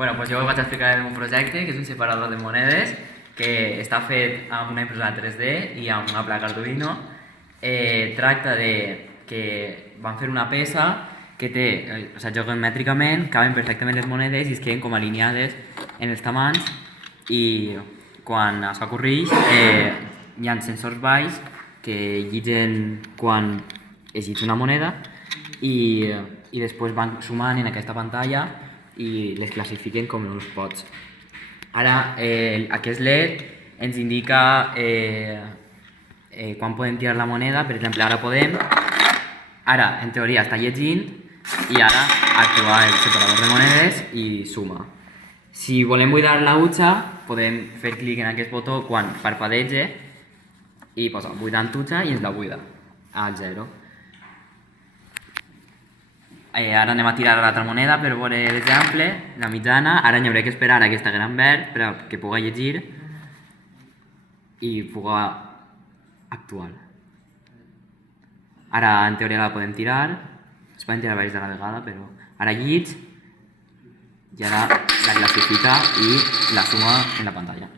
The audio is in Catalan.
Bueno, doncs jo vaig explicar el meu projecte, que és un separador de monedes, que està fet amb una impressora 3D i amb una placa Arduino. Tracta de que van fer una peça que té, o sigui, geomètricament caben perfectament les monedes i es queden com alineades en els tamans, i quan es fa corrix hi ha sensors baix que llitgen quan es llitja una moneda i després van sumant en aquesta pantalla i les classifiquen com uns pots. Ara, aquest LED ens indica quan podem tirar la moneda. Per exemple, ara podem, ara en teoria està llegint i ara actua el separador de monedes i suma. Si volem buidar la utxa, podem fer clic en aquest botó quan parpadeja i posa buidant utxa i ens la buida a 0. Ara anem a tirar l'altra moneda per veure l'exemple, la mitjana. Ara hauré que esperar a que estigui en verd perquè pugui llegir i pugui actuar. Ara en teoria la podem tirar, es poden tirar diverses a la vegada, però ara llig i ara la classifica i la suma en la pantalla.